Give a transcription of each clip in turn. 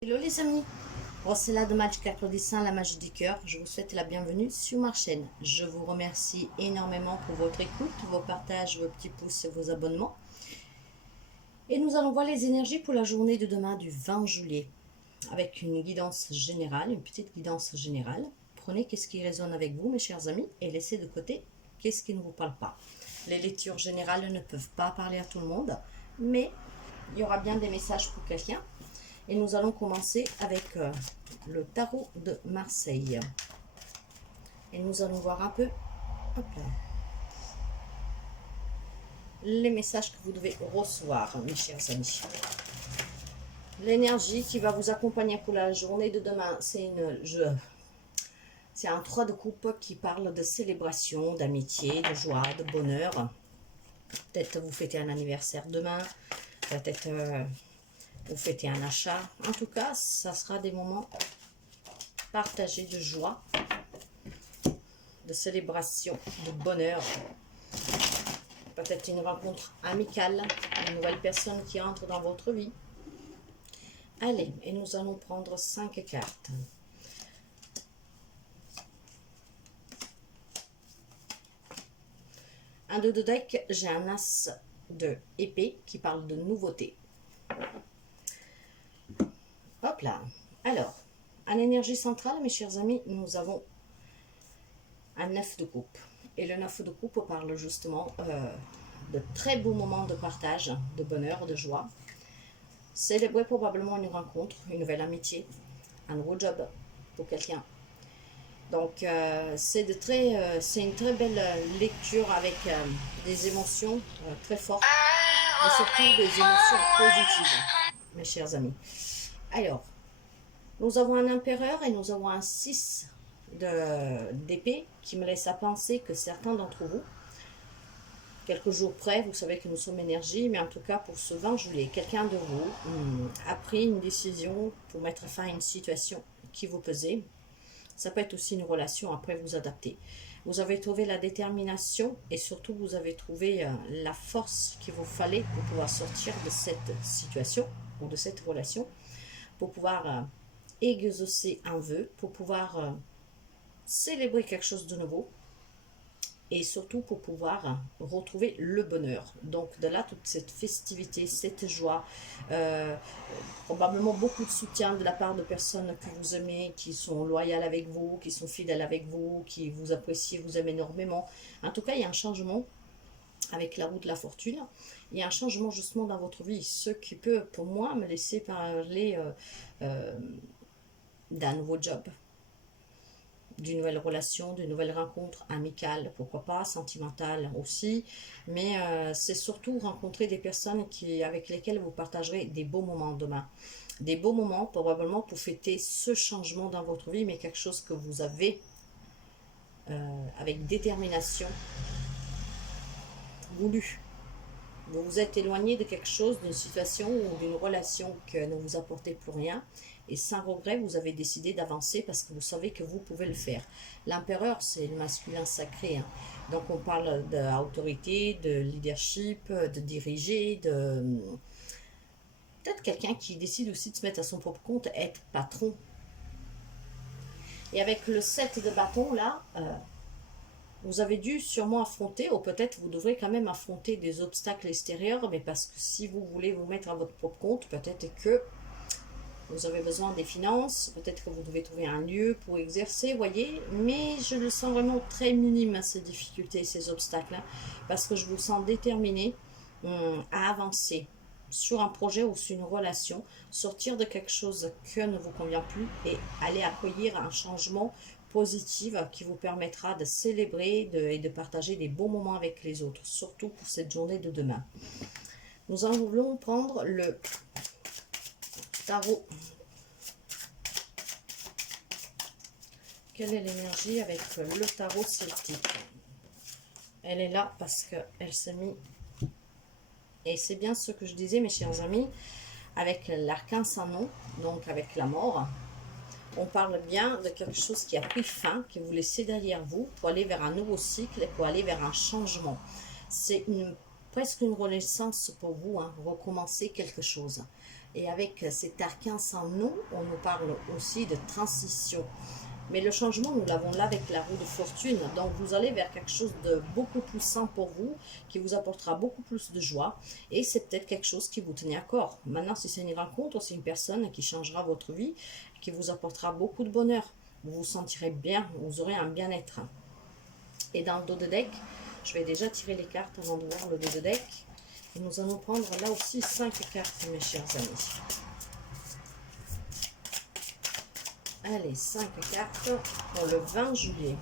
Hello les amis, c'est là de Magic Applaudissant, la magie du cœur. Je vous souhaite la bienvenue sur ma chaîne. Je vous remercie énormément pour votre écoute, vos partages, vos petits pouces et vos abonnements. Et nous allons voir les énergies pour la journée de demain du 20 juillet. Avec une guidance générale, une petite guidance générale. Prenez qu'est-ce qui résonne avec vous mes chers amis et laissez de côté qu'est-ce qui ne vous parle pas. Les lectures générales ne peuvent pas parler à tout le monde, mais il y aura bien des messages pour quelqu'un. Et nous allons commencer avec le tarot de Marseille. Et nous allons voir un peu hop là, les messages que vous devez recevoir, mes chers amis. L'énergie qui va vous accompagner pour la journée de demain, c'est un 3 de coupe qui parle de célébration, d'amitié, de joie, de bonheur. Peut-être vous fêtez un anniversaire demain, peut-être vous fêtez un achat. En tout cas, ça sera des moments partagés de joie, de célébration, de bonheur. Peut-être une rencontre amicale, une nouvelle personne qui entre dans votre vie. Allez, et nous allons prendre 5 cartes. Un dos de deck, j'ai un as de épée qui parle de nouveauté. Hop là. Alors, en énergie centrale, mes chers amis, nous avons un 9 de coupe. Et le 9 de coupe parle justement de très beaux moments de partage, de bonheur, de joie. Célébrer probablement une rencontre, une nouvelle amitié, un nouveau job pour quelqu'un. Donc, c'est une très belle lecture avec des émotions très fortes, mais surtout des émotions positives, mes chers amis. Alors, nous avons un empereur et nous avons un 6 d'épée qui me laisse à penser que certains d'entre vous, quelques jours près, vous savez que nous sommes énergie, mais en tout cas pour ce 20 juillet, quelqu'un de vous a pris une décision pour mettre fin à une situation qui vous pesait. Ça peut être aussi une relation, après vous adapter. Vous avez trouvé la détermination et surtout vous avez trouvé la force qu'il vous fallait pour pouvoir sortir de cette situation ou de cette relation, pour pouvoir exaucer un vœu, pour pouvoir célébrer quelque chose de nouveau et surtout pour pouvoir retrouver le bonheur. Donc de là, toute cette festivité, cette joie, probablement beaucoup de soutien de la part de personnes que vous aimez, qui sont loyales avec vous, qui sont fidèles avec vous, qui vous apprécient, vous aiment énormément. En tout cas, il y a un changement avec la roue de la fortune. Il y a un changement justement dans votre vie, ce qui peut pour moi me laisser parler d'un nouveau job, d'une nouvelle relation, d'une nouvelle rencontre amicale, pourquoi pas, sentimentale aussi, mais c'est surtout rencontrer des personnes avec lesquelles vous partagerez des beaux moments demain. Des beaux moments probablement pour fêter ce changement dans votre vie, mais quelque chose que vous avez avec détermination voulu. Vous vous êtes éloigné de quelque chose, d'une situation ou d'une relation que ne vous apportait plus rien. Et sans regret, vous avez décidé d'avancer parce que vous savez que vous pouvez le faire. L'empereur, c'est le masculin sacré. Hein. Donc on parle d'autorité, de leadership, de diriger, de... Peut-être quelqu'un qui décide aussi de se mettre à son propre compte, être patron. Et avec le 7 de bâton, là... vous avez dû sûrement affronter, ou peut-être vous devrez quand même affronter des obstacles extérieurs, mais parce que si vous voulez vous mettre à votre propre compte, peut-être que vous avez besoin des finances, peut-être que vous devez trouver un lieu pour exercer, voyez, mais je le sens vraiment très minime, ces difficultés, ces obstacles, hein, parce que je vous sens déterminé à avancer sur un projet ou sur une relation, sortir de quelque chose qui ne vous convient plus et aller accueillir un changement positif qui vous permettra de célébrer et de partager des bons moments avec les autres, surtout pour cette journée de demain. Nous allons prendre le tarot. Quelle est l'énergie avec le tarot celtique? Elle est là parce qu'elle s'est mise. Et c'est bien ce que je disais, mes chers amis, avec l'arcane sans nom, donc avec la mort. On parle bien de quelque chose qui a pris fin, que vous laissez derrière vous pour aller vers un nouveau cycle et pour aller vers un changement. C'est presque une renaissance pour vous, hein, recommencer quelque chose. Et avec cet arcane sans nom, on nous parle aussi de transition. Mais le changement, nous l'avons là avec la roue de fortune. Donc, vous allez vers quelque chose de beaucoup plus sain pour vous, qui vous apportera beaucoup plus de joie. Et c'est peut-être quelque chose qui vous tenait à corps. Maintenant, si c'est une rencontre, c'est une personne qui changera votre vie, qui vous apportera beaucoup de bonheur. Vous vous sentirez bien, vous aurez un bien-être. Et dans le dos de deck, je vais déjà tirer les cartes avant de voir le dos de deck. Et nous allons prendre là aussi 5 cartes, mes chers amis. Allez, 5 cartes pour le 20 juillet.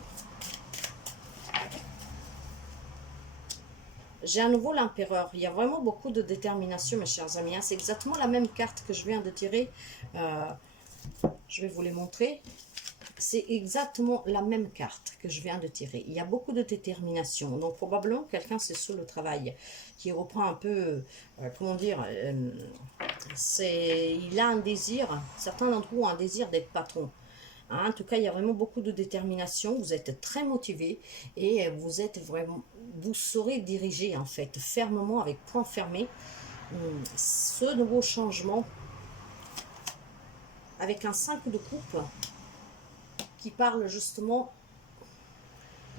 J'ai à nouveau l'empereur. Il y a vraiment beaucoup de détermination, mes chers amis. C'est exactement la même carte que je viens de tirer. Je vais vous les montrer. C'est exactement la même carte que je viens de tirer. Il y a beaucoup de détermination. Donc, probablement, quelqu'un, c'est sur le travail, qui reprend un peu, comment dire, il a un désir, certains d'entre vous ont un désir d'être patron. Hein, en tout cas, il y a vraiment beaucoup de détermination. Vous êtes très motivé et vous êtes vraiment, vous saurez diriger, en fait, fermement, avec point fermé, ce nouveau changement avec un 5 de coupe qui parle justement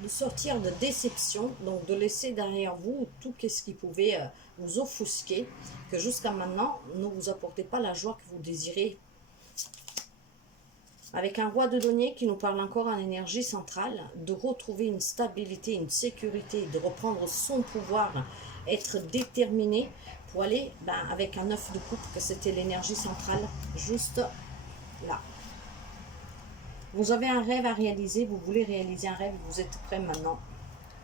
de sortir de déception, donc de laisser derrière vous tout ce qui pouvait vous offusquer, que jusqu'à maintenant ne vous apportez pas la joie que vous désirez. Avec un roi de denier qui nous parle encore en énergie centrale, de retrouver une stabilité, une sécurité, de reprendre son pouvoir, être déterminé pour aller avec un 9 de coupe, que c'était l'énergie centrale, juste là. Vous avez un rêve à réaliser, vous voulez réaliser un rêve, vous êtes prêt maintenant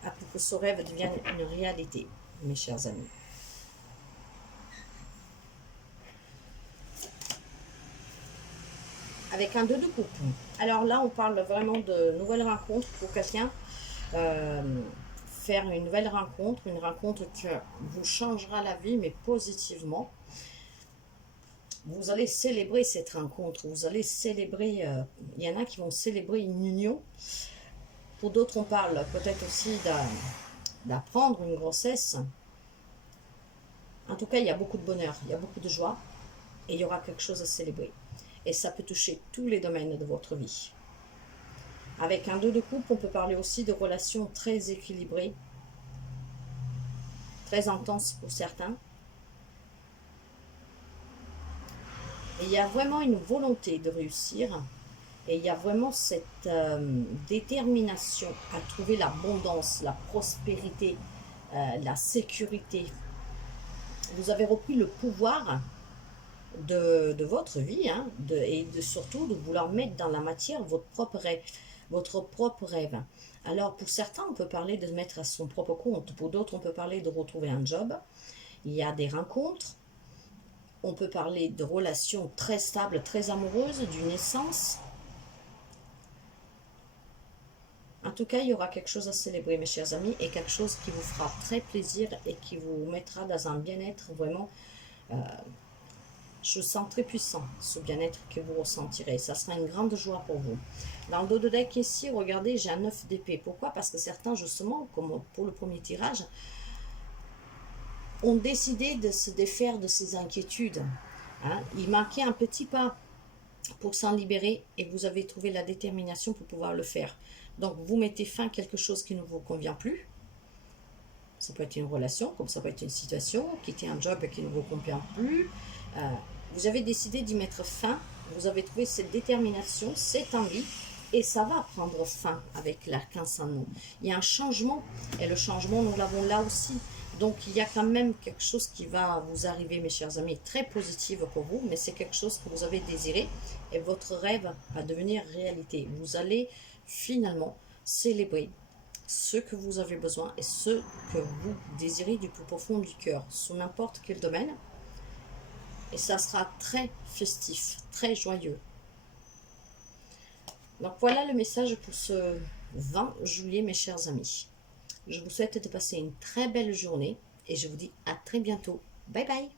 à que ce rêve devienne une réalité, mes chers amis. Avec un 2 de coupe. Alors là, on parle vraiment de nouvelles rencontres pour quelqu'un. Faire une nouvelle rencontre, une rencontre qui vous changera la vie, mais positivement. Vous allez célébrer cette rencontre, vous allez célébrer, il y en a qui vont célébrer une union. Pour d'autres, on parle peut-être aussi d'apprendre une grossesse. En tout cas, il y a beaucoup de bonheur, il y a beaucoup de joie et il y aura quelque chose à célébrer. Et ça peut toucher tous les domaines de votre vie. Avec un 2 de coupe, on peut parler aussi de relations très équilibrées, très intenses pour certains. Et il y a vraiment une volonté de réussir et il y a vraiment cette détermination à trouver l'abondance, la prospérité, la sécurité. Vous avez repris le pouvoir de votre vie et surtout de vouloir mettre dans la matière votre propre rêve. Alors pour certains, on peut parler de se mettre à son propre compte. Pour d'autres, on peut parler de retrouver un job. Il y a des rencontres. On peut parler de relations très stables, très amoureuses, d'une naissance. En tout cas, il y aura quelque chose à célébrer, mes chers amis, et quelque chose qui vous fera très plaisir et qui vous mettra dans un bien-être vraiment, je sens très puissant, ce bien-être que vous ressentirez. Ça sera une grande joie pour vous. Dans le dos de deck ici, regardez, j'ai un 9 d'épée. Pourquoi? Parce que certains, justement, comme pour le premier tirage, ont décidé de se défaire de ces inquiétudes. Il manquait un petit pas pour s'en libérer et vous avez trouvé la détermination pour pouvoir le faire. Donc, vous mettez fin à quelque chose qui ne vous convient plus. Ça peut être une relation, comme ça peut être une situation, quitter un job qui ne vous convient plus. Vous avez décidé d'y mettre fin. Vous avez trouvé cette détermination, cette envie. Et ça va prendre fin avec l'arcane sans nom. Il y a un changement. Et le changement, nous l'avons là aussi. Donc, il y a quand même quelque chose qui va vous arriver, mes chers amis, très positif pour vous. Mais c'est quelque chose que vous avez désiré. Et votre rêve va devenir réalité. Vous allez finalement célébrer ce que vous avez besoin et ce que vous désirez du plus profond du cœur, sous n'importe quel domaine. Et ça sera très festif, très joyeux. Donc voilà le message pour ce 20 juillet, mes chers amis. Je vous souhaite de passer une très belle journée et je vous dis à très bientôt. Bye bye!